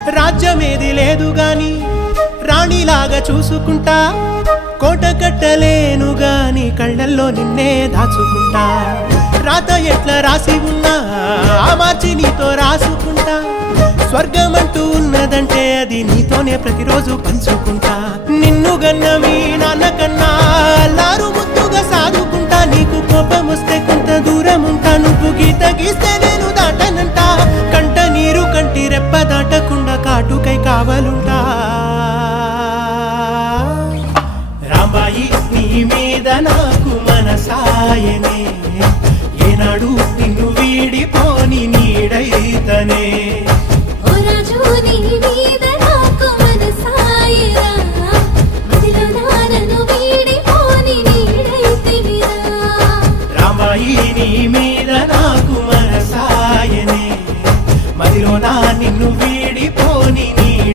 రాజ్యమేది లేదు గాని రాణిలాగా చూసుకుంటా, కోట కట్టలేను గాని కళ్ళల్లో నిన్నే దాచుకుంటా. రాత ఎట్లా రాసి ఉన్నా ఆ మార్చి నీతో రాసుకుంటా. స్వర్గమంటూ ఉన్నదంటే అది నీతోనే ప్రతిరోజు పంచుకుంటా. నిన్ను గన్నవి నాన్న కన్నా అల్లారు ముద్దుగా సాదుకుంటా. నీకు కోపం వస్తే కొంత దూరం ఉంటా, నువ్వు గీత గీస్తే నేను దాటనంటా. కంట నీరు కంటి రెప్ప దాటకుండా కాటుకై కావలుంటా. రాంబాయి నీ మీద నాకు మనసాయనే, ఏనాడు నిన్ను వీడిపోని నీడైతనే.